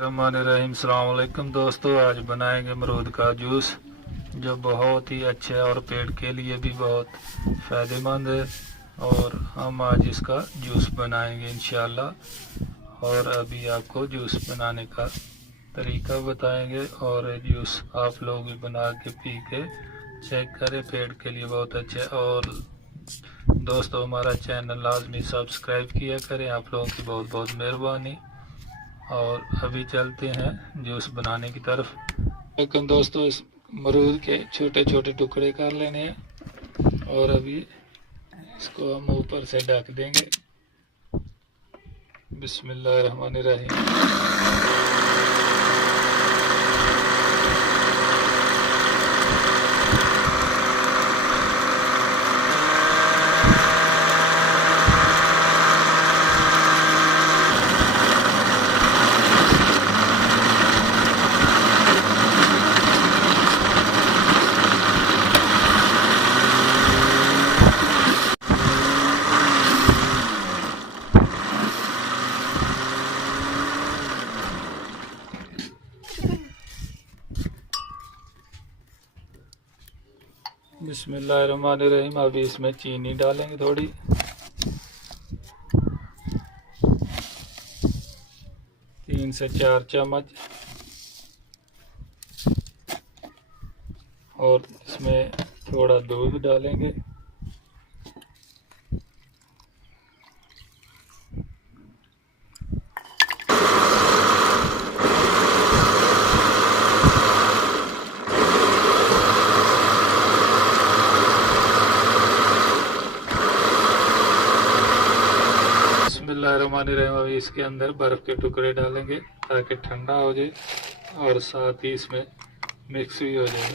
रहमान सलामुअलैकुम दोस्तों, आज बनाएंगे अमरूद का जूस जो बहुत ही अच्छा है और पेट के लिए भी बहुत फ़ायदेमंद है। और हम आज इसका जूस बनाएंगे इंशाल्लाह। और अभी आपको जूस बनाने का तरीका बताएंगे और जूस आप लोग भी बना के पी के चेक करें, पेट के लिए बहुत अच्छा है। और दोस्तों हमारा चैनल लाजमी सब्सक्राइब किया करें, आप लोगों की बहुत बहुत मेहरबानी। और अभी चलते हैं जूस बनाने की तरफ। लेकिन दोस्तों इस अमरूद के छोटे छोटे टुकड़े कर लेने हैं और अभी इसको हम ऊपर से ढक देंगे। बिस्मिल्लाहिर्रहमानिर्रहीम। बिस्मिल्लाहिर्रहमानिर्रहीम। अभी इसमें चीनी डालेंगे थोड़ी, 3 से 4 चम्मच। और इसमें थोड़ा दूध डालेंगे। बिस्मिल्लाहिर्रहमानिर्रहीम। अभी इसके अंदर बर्फ़ के टुकड़े डालेंगे ताकि ठंडा हो जाए और साथ ही इसमें मिक्स भी हो जाए।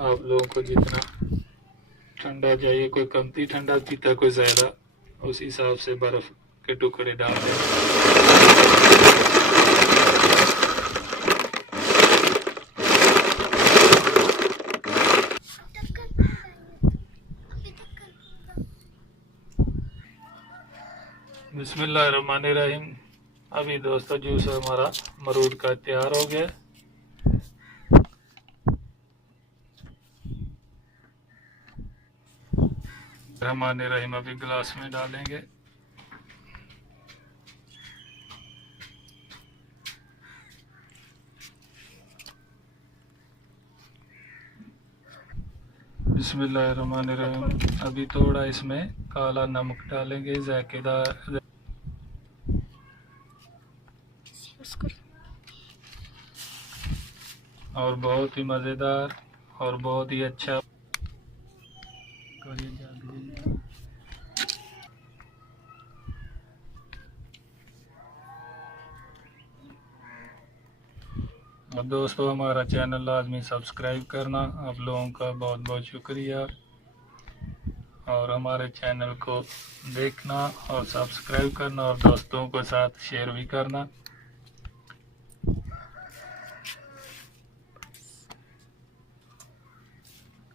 आप लोगों को जितना ठंडा चाहिए, कोई कमती ठंडा पीता कोई ज़्यादा, उस हिसाब से बर्फ़ के टुकड़े डाल दें। बिस्मिल्लाहिर्रहमानिर्रहीम। अभी दोस्तों जूस हमारा अमरूद का तैयार हो गया। रहमानिर्रहीम। अभी गिलास में डालेंगे। बिस्मिल्लाहिर्रहमानिर्रहीम। अभी थोड़ा इसमें काला नमक डालेंगे जायकेदार, और बहुत ही मज़ेदार और बहुत ही अच्छा। और दोस्तों हमारा चैनल लाजमी सब्सक्राइब करना, आप लोगों का बहुत बहुत शुक्रिया। और हमारे चैनल को देखना और सब्सक्राइब करना और दोस्तों के साथ शेयर भी करना।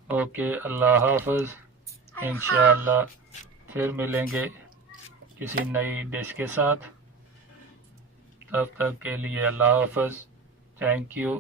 ओके, अल्लाह हाफ़िज़। इंशाअल्लाह फिर मिलेंगे किसी नई डिश के साथ। तब तक के लिए अल्लाह हाफ़िज़। Thank you.